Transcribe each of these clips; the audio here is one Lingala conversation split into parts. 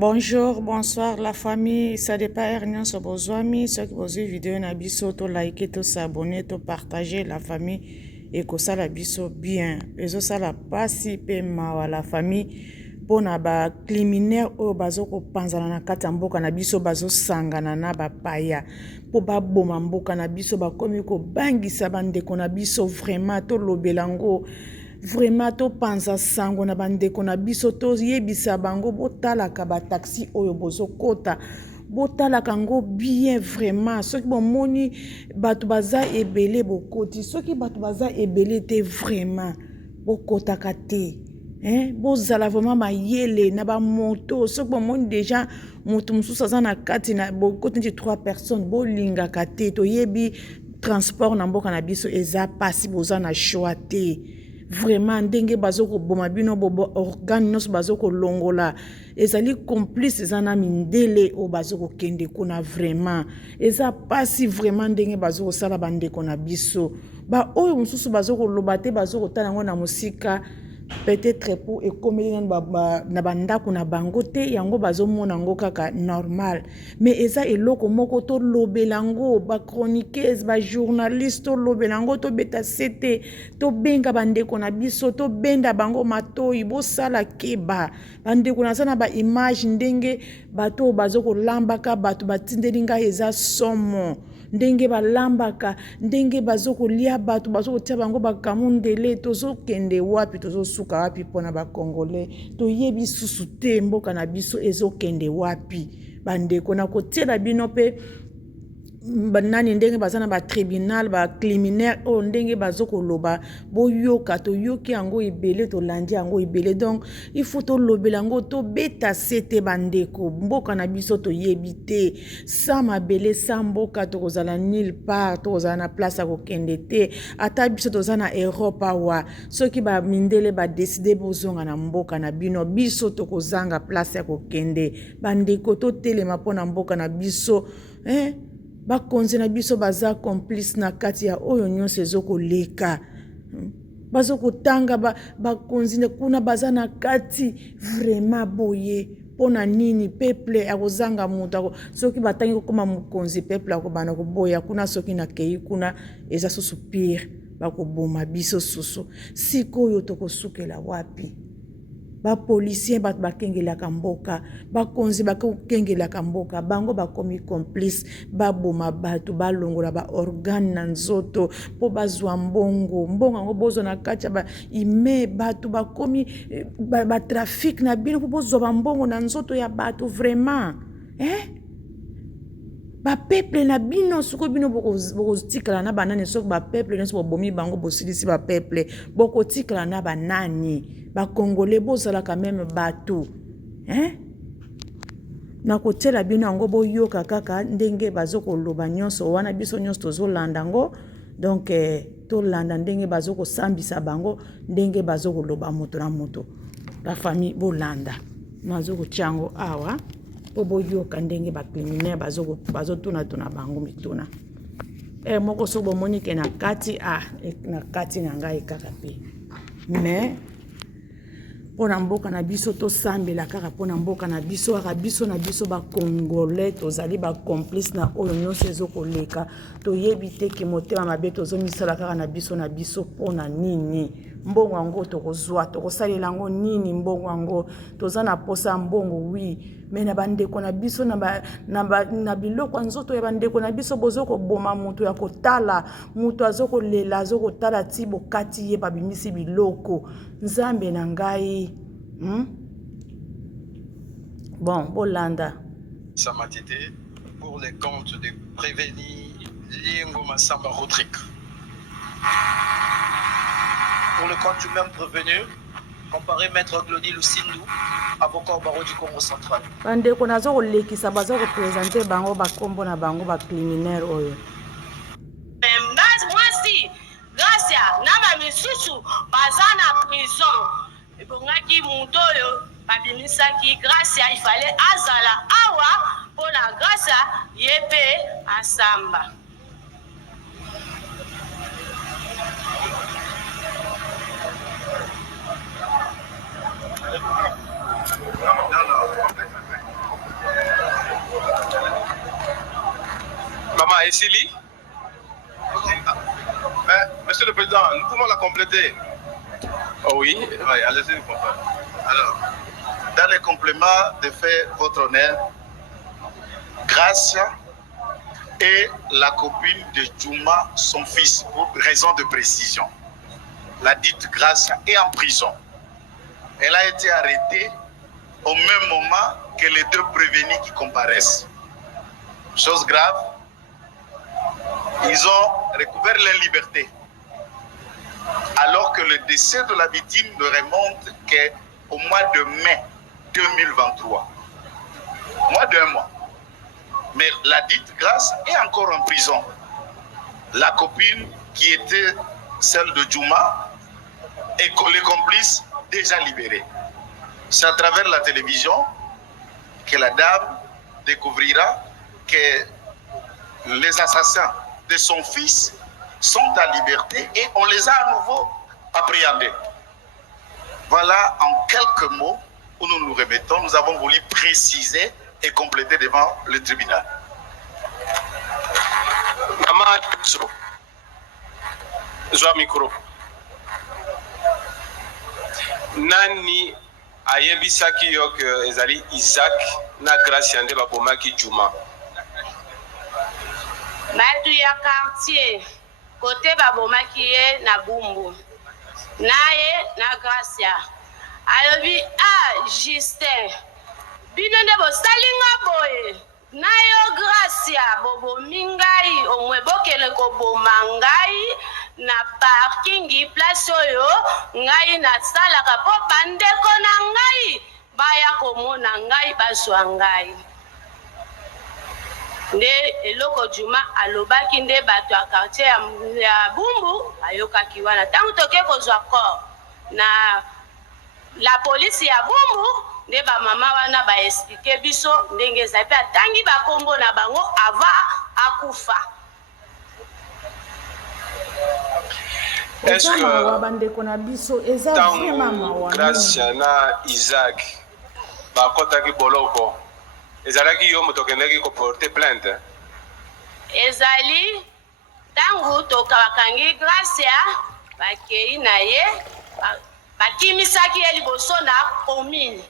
Bonjour, bonsoir la famille, ça dépend rien sur vos amis, ceux qui vous vidéo na biso, to liker, to s'abonner, to partager la famille et que ça la biso bien. Et ça la pasi pe mawa la famille pour na ba criminel o bazo ko panzana na kata mboka na biso bazo sangana na ba paya pour ba boma mboka na biso ba komi ko bangisa bandeko na biso vraiment to lobelango. Vraiment to panza sango na bandeko na biso to yebisa bango botalaka ba taxi oyo bozo kota botalaka ngo bien vraiment soki bomoni bato baza ebele bokoti soki bato baza ebele te vraiment bokotaka te bozala vraiment mayele na ba moto soki bomoni déjà moto mosusu aza na kati na bokoti nti 3 personnes bolingaka te toyebi transport na mboka na biso eza pasi boza na choix te. Vraiment ndenge bazoko boma bino bobo organe nyonso bazoko longola ezali complice ezana mindele o bazoko kende kuna vraiment eza pasi vraiment ndenge bazoko sala bandeko na biso ba oyo mosusu bazoko loba te bazoko tala ngo na musika peut-être pour ekomeli na bandako na bango te yango bazomona ngo kaka normal mais eza eloko moko to lobelango ba chroniqueuse ba journaliste to lobelango to beta sete to benga bandeko na biso to benda bango matoi bosala keba bandeko na sana ba image ndenge bato bazoko lambaka bato batindeli ngai eza somo ndenge balambaka ndenge bazoko lia bato bazoko tia bango bakamundele tozokende wapi tozosuka wapi pona ba congolais toyebi susu te mboka na biso ezokende wapi bandeko na kotiela bino pe banani ndenge bazana ba tribunal ba criminel o ndenge bazoko loba boyoka to yoki yango ebele to landi yango ebele donc il faut to lobela yango to beta sete bandeko mboka na biso to yebite sa mabele sa mboka to kozala nulle part to kozala na place ko kende te ata biso to zana Europe wa soki ba mindele ba décider bozonga na mboka na bino biso to kozanga place ko kende bandeko to telema pona mboka na biso bakonzi na biso baza complice na kati ya oyo nyonso ezoko leka bazoko tanga bakonzi kuna baza na kati vraiment boye pona nini peuple akozanga mutu soki batangi kokoma mokonzi peuple akobana koboya kuna soki na kei kuna eza susu pire bakoboma biso susu sikoyo tokosukela wapi ba policier bat bakengelaka mboka bakonzi bakengelaka mboka bango bakomi complice baboma bato balongola ba organe na nzoto po bazwa mbongo ngo bozo na kati ba ime bato bakomi ba trafic na bino po bozwa mbongo na nzoto ya bato vraiment ba peuple na bino soko bino bokotikala na banani soko ba peuple nyonso bobomi bango bosilisi ba peuple bokotikala na banani ba congolais bozala quand même bato na kotela bino yango boyoka kaka ndenge bazoko loba nyonso wana biso nyonso tozolanda ngo donc tolanda ndenge bazoko sambisa bango ndenge bazoko loba moto na moto la famille bolanda nazoko chango awa po boyoka ndenge ba criminel bazotuna bango mituna moko so bomoni ke na kati na kati na ngai kaka pe mais pona mboka na biso to sambela kaka pona mboka na biso aka biso na biso ba congolais tozali ba complice na oyo nyonso ezokoleka toyebi te ke motema mabe tozomisala kaka na biso pona nini mbongo yango tokozwa tokosalela yango nini mbongo yango toza na posa mbongo wi me na bandeko na biso na biloko nzoto ya bandeko na biso bozoko boma mutu ya kotala mutu azoko lela azoko tala ti bokati ye babimisi biloko nzambe na ngai bon bolanda Samatete pour les comptes de prévenir Liengo Massamba Rodrigue. Pour le compte du même prévenu, comparé Maître Claudie Lucindou, avocat au barreau du Congo central. Bandeko nazo kolekisa bazo ko présenter bango bakombo na bango ba criminel oyo. Mbaz mwasi Gracia na ba misusu bazana prison. Ebongaki mundoyo babimisaki Gracia il fallait azala awa pona Gracia yepe asamba. Juma et Sili. Mais, Monsieur le Président, nous pouvons la compléter. Oh oui. Oui, allez-y, alors, dans les compléments de fait votre honneur, Gracia et la copine de Juma, son fils, pour raison de précision. La dite Gracia est en prison. Elle a été arrêtée au même moment que les deux prévenus qui comparaissent. Chose grave, ils ont recouvert leur liberté. Alors que le décès de la victime ne remonte qu'au mois de mai 2023. Moins d'un mois. Mais la dite Grâce est encore en prison. La copine qui était celle de Juma et les complices déjà libérés. C'est à travers la télévision que la dame découvrira que les assassins de son fils sont à liberté et on les a à nouveau appréhendés. Voilà en quelques mots où nous nous remettons. Nous avons voulu préciser et compléter devant le tribunal. Maman, Joa micro. Nani ayebisaki yo que ezali Isaac na Gracia nde babomaki Juma. Batu ya quartier côté babomaki ye na Bumbu. Naye na Gracia. Alobi Justin. Bino nde bosalinga boye. Nayo Gracia bobomi ngai omwe bokele koboma ngai na parking place oyo ngai nasalaka po bandeko na ngai baya komona ngai bazwa ngai. Nde eloko Juma alobaki nde bato ya quartier ya Bumbu ayokaki wana. Tangu toke kozwa corps na la police ya Bumbu nde ba mama wana ba expliquer biso ndenge zapi atangi ba kombo na bango ava akufa. Est-ce que tangu Gracia na Isaac bakotaki boloko ezalaki yo moto okendaki koporte plainte? Ezali tangu toka bakangi Gracia bakei na ye bakimisaki ye liboso na komini.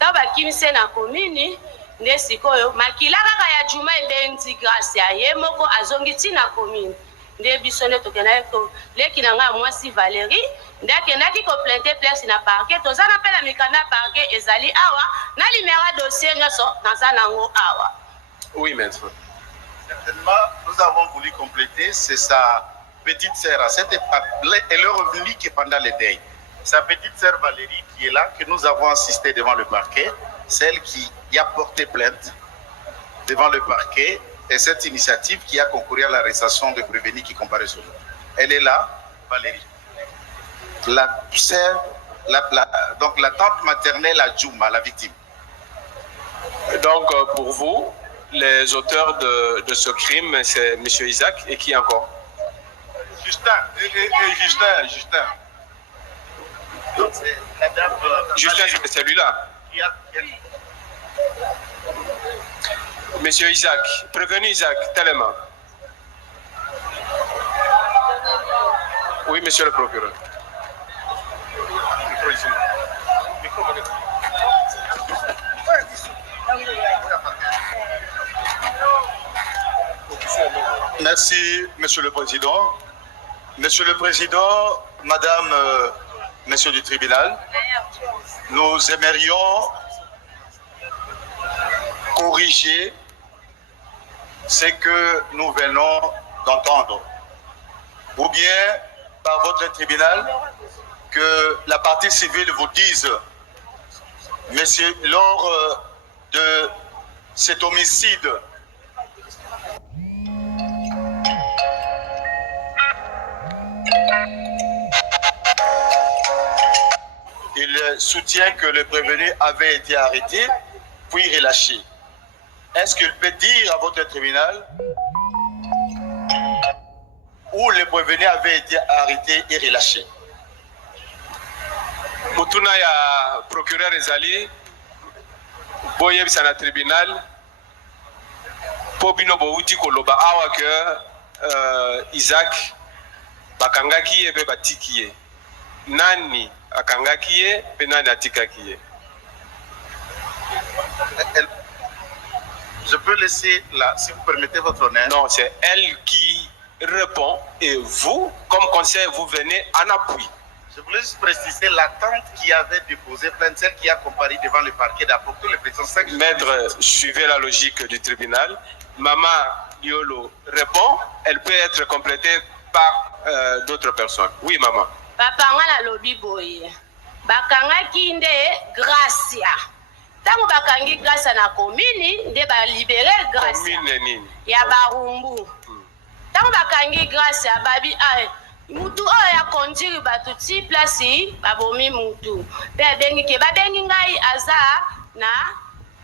Ta bakimise na komini nde sikoyo makila kaka ya Juma ebendi Gracia ye moko azongi tina komini. Nde biso nde tokendaki ko leki na nga mwasi Valérie nde akendaki koplainte place na parquet toza na pela mikanda parquet ezali awa na numéro dossier nyonso naza nango awa. Oui, maître. Certainement, nous avons voulu compléter, c'est sa petite sœur à cette époque. Elle est revenue que pendant le deuil. Sa petite sœur Valérie qui est là, que nous avons assisté devant le parquet, celle qui a porté plainte devant le parquet, et cette initiative qui a concouru à l'arrestation de prévenus qui comparaissent aujourd'hui. Elle est là, Valérie. La sœur, donc la tante maternelle à Juma, la victime. Donc, pour vous, les auteurs de ce crime, c'est M. Isaac et qui encore? Justin. Justin. Donc, c'est la dame. Justin, c'est celui-là. Monsieur Isaac, prévenu Isaac, tellement. Oui, monsieur le procureur. Merci, Monsieur le Président. Monsieur le Président, Madame, Messieurs du tribunal, nous aimerions corriger ce que nous venons d'entendre. Ou bien, par votre tribunal, que la partie civile vous dise, Monsieur, lors de cet homicide, il soutient que le prévenu avait été arrêté, puis relâché. Est-ce qu'il peut dire à votre tribunal où le prévenu avait été arrêté et relâché? Mutuna ya procureur ezali boyebisa na tribunal po bino bouti koloba awa que Isaac bakangaki ye pe batiki ye. Nani akangaki ye pe nani atikaki ye? Je peux laisser là, si vous permettez votre honneur. Non, c'est elle qui répond et vous, comme conseil, vous venez en appui. Je voulais juste préciser la tante qui avait déposé plainte, celle qui a comparé devant le parquet d'Apocto, le président 5. Maître, suivez la logique du tribunal. Maman Liolo répond, elle peut être complétée par d'autres personnes. Oui, maman. Papa nga lobi boye. Bakangaki nde Gracia. Tango bakangi Gracia na komini nde ba libérer Gracia. Commune nini? Ya Barumbu. Tango bakangi Gracia babi ay mutu oyo ya konjiri batu ti place babomi mutu. Pe bengi ke babengi ngai aza na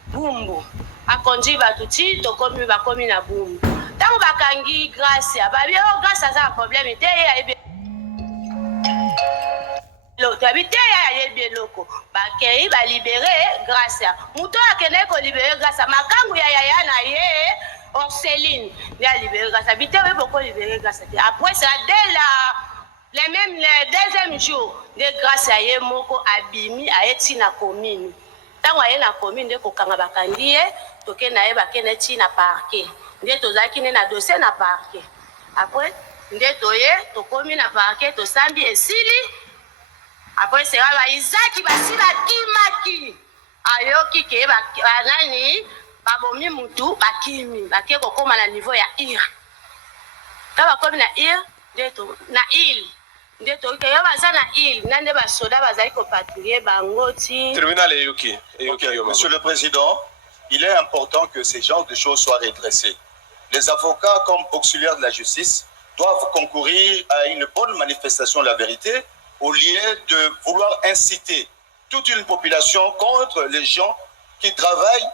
Bumbu. Akonjiri batu ti tokomi bakomi na Bumbu. Tango bakangi Gracia babi oh Gracia za problème te ya ebe Habité ya yebi loko bakei ba libérer Gracia muto akene ko libérer Gracia makangu ya na ye Orceline ya libérer Gracia habité we boko libérer Gracia après ça dès le deuxième jour de Gracia ye moko abimi aeti na commune tango aye na commune de ko kanga bakangi ye toke na ye bakene ti na parquet nde tozaki ne na dossier na parquet après nde toye tokomi na parquet tosambi esili. Après c'est là Isaac basi bakimaki ayoki ke banani babomi mutu bakimi bake kokoma na niveau ya ir ta bakomi na ir ndeto na il ndeto ke yo baza na il nande basoda bazali ko patrouiller bango ti Tribunal eyoki. Monsieur le Président, il est important que ces genres de choses soient redressées. Les avocats comme auxiliaires de la justice doivent concourir à une bonne manifestation de la vérité au lieu de vouloir inciter toute une population contre les gens qui travaillent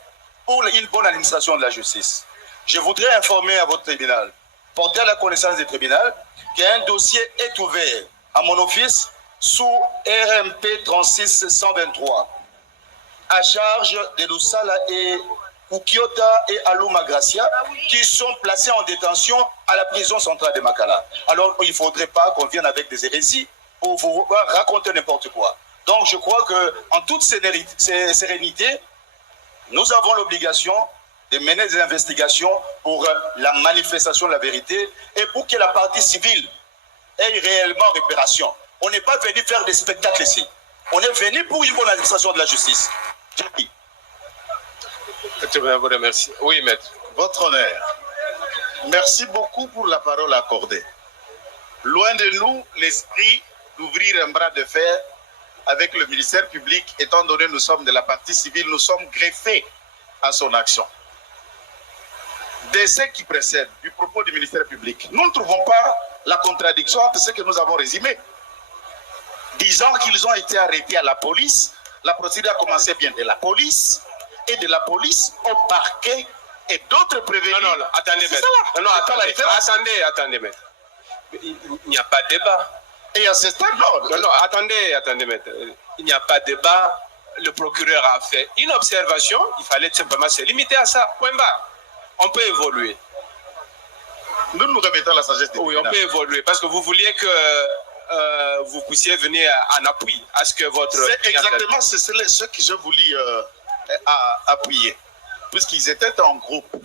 pour une bonne administration de la justice. Je voudrais informer à votre tribunal, porter à la connaissance du tribunal, qu'un dossier est ouvert à mon office sous RMP 36123 à charge de Lusala et Ukiota et Aluma Gracia qui sont placés en détention à la prison centrale de Makala. Alors il ne faudrait pas qu'on vienne avec des hérésies pour vous raconter n'importe quoi. Donc je crois qu'en toute sérénité, nous avons l'obligation de mener des investigations pour la manifestation de la vérité et pour que la partie civile ait réellement réparation. On n'est pas venu faire des spectacles ici. On est venu pour une bonne administration de la justice. Merci. Oui, maître. Votre honneur, merci beaucoup pour la parole accordée. Loin de nous l'esprit d'ouvrir un bras de fer avec le ministère public, étant donné que nous sommes de la partie civile, nous sommes greffés à son action. Dès ce qui précède du propos du ministère public, nous ne trouvons pas la contradiction entre ce que nous avons résumé. Disant qu'ils ont été arrêtés à la police, la procédure a commencé bien de la police, et de la police au parquet, et d'autres prévenus. Non, attendez, maître. Non, attendez, maître. Il n'y a pas de débat. Et à ce stade, non, attendez, maître. Il n'y a pas de débat. Le procureur a fait une observation. Il fallait simplement se limiter à ça. Point barre. On peut évoluer. Nous nous remettons à la sagesse des Oui, on peut évoluer. Parce que vous vouliez que vous puissiez venir en appui à ce que votre... C'est exactement ce que je voulais appuyer. Puisqu'ils étaient en groupe.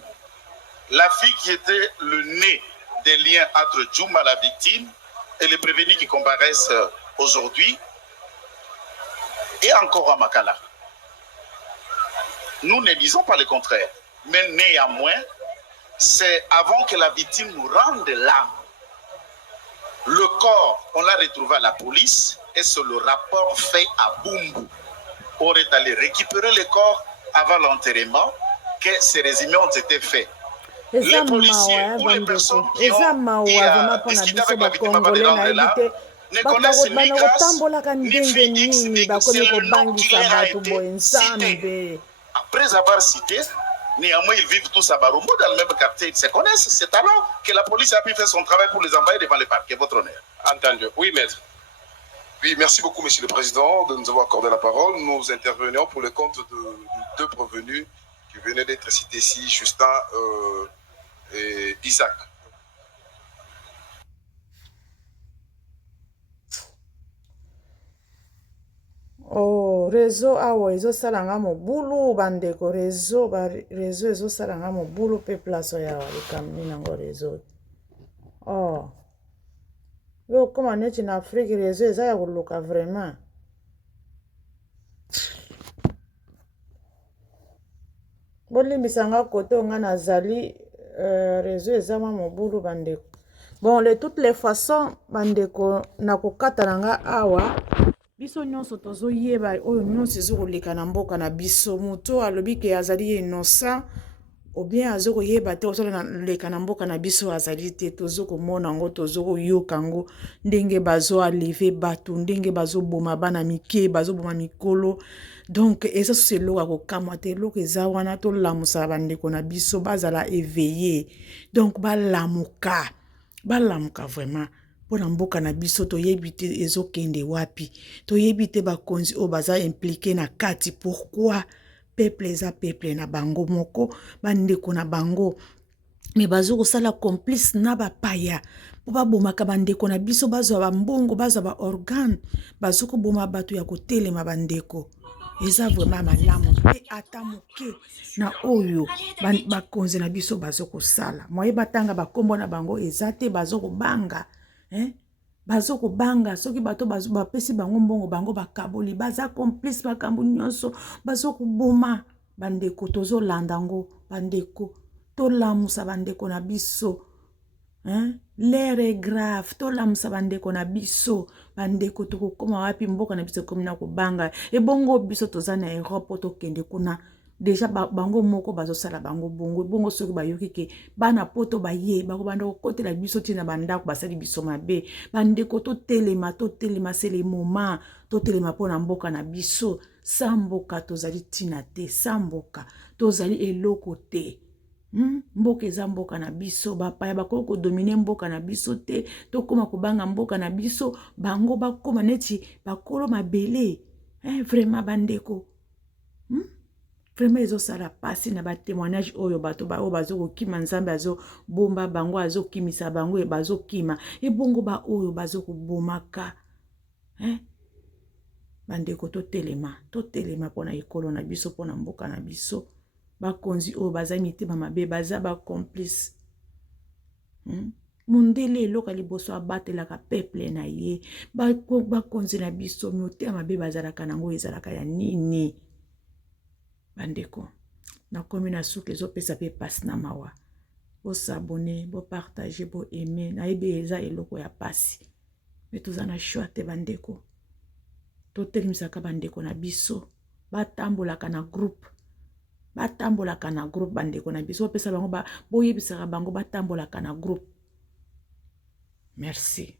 La fille qui était le nez des liens entre Djouma, la victime, et les prévenus qui comparaissent aujourd'hui, et encore à Makala. Nous ne disons pas le contraire, mais néanmoins, c'est avant que la victime nous rende l'âme. Le corps, on l'a retrouvé à la police, et c'est le rapport fait à Bumbu. On est allé récupérer le corps avant l'enterrement, que ces résumés ont été faits. Les policiers ou les personnes qui ont discuté avec la victime avant de rendre l'âme ne connaissent ni grâce, ni fille X, ni c'est le nom qui leur a été cité. Après avoir cité, néanmoins ils vivent tous à Barumbu dans le même quartier, ils se connaissent. C'est alors que la police a pu faire son travail pour les envoyer devant le parquet. Votre honneur. Entendu. Oui, maître. Oui, merci beaucoup, Monsieur le Président, de nous avoir accordé la parole. Nous intervenions pour le compte de deux prévenus qui venaient d'être cités ici, Justin Isaac. Oh, réseau awa ezosala nga mobulu bandeko réseau réseau ezosala nga mobulu mpe place oyo awa likambi nango réseau. Oh, yo okoma neti na Afrique réseau eza ya koluka vraiment. Bolimbisa nga kote nga nazali réseau eza mwa mobulu bandeko. Bon, de toutes les façons bandeko nakokata na nga awa biso nyonso tozoyeba oyo nyonso ezokoleka na mboka na biso moto alobi ke azali innocent ou bien azokoyeba te ozoleka na mboka na biso azali te tozokomona ngo tozokoyoka ngo ndenge bazoaleve bato ndenge bazoboma bana mike bazoboma mikolo donc eza susu eloko akokamwa te eloko eza wana tolamusa bandeko na biso bazala éveillé donc balamuka vraiment pona mboka na biso toyebi te ezokende wapi toyebi te bakonzi oyo baza impliqué na kati pourquoi peuple eza peuple na bango moko bandeko na bango me bazokosala complice na bapaya mpo babomaka bandeko na biso bazwa bambongo bazwa baorgane bazokoboma bato ya kotelema bandeko eza vraiment malamu te ata moke na oyo bakonzi na biso bazokosala moye batanga bakombo na bango eza te bazokobanga bazokobanga soki bato bapesi bango mbongo bango bakaboli baza complice makambo nyonso bazokoboma bandeko tozolanda ngo bandeko tolamusa bandeko na biso l'air est grave tolamusa bandeko na biso bandeko tokokoma wapi mboka na biso komi na kobanga ebongo biso toza na Europe tokende kuna deja bango moko bazosala bango bongo soki bayoki ke bana poto baye bakobanda kokotela biso tina bandako basali biso mabe bandeko totelema c'est le moment totelema mpona mboka na biso samboka tozali tina te samboka tozali eloko te mboka eza mboka na biso bapaya bakoki kodomine mboka na biso te tokoma kobanga mboka na biso bango bakoma neti bakolo mabele vraiment bandeko vraiment ezosala pasi na batémoignage oyo bato oyo bazokokima nzambe azobomba bango azokimisa bango bazokima ebongo oyo bazokobomaka bandeko totelema mpona ekolo na biso mpona mboka na biso bakonzi oyo baza mitema mabe baza bacomplice mondele eloka liboso abatelaka peuple na ye bakonzi na biso motema mabe bazalaka nango ezalaka ya nini bandeko nakomi na suki ezopesa pe pasi na mawa bosabone bopartage boaime nayebi eza eloko ya pasi me toza na choix te bandeko totelemisaka bandeko na biso batambolaka na groupe bandeko na biso bopesa bango boyebisaka bango batambolaka na groupe merci.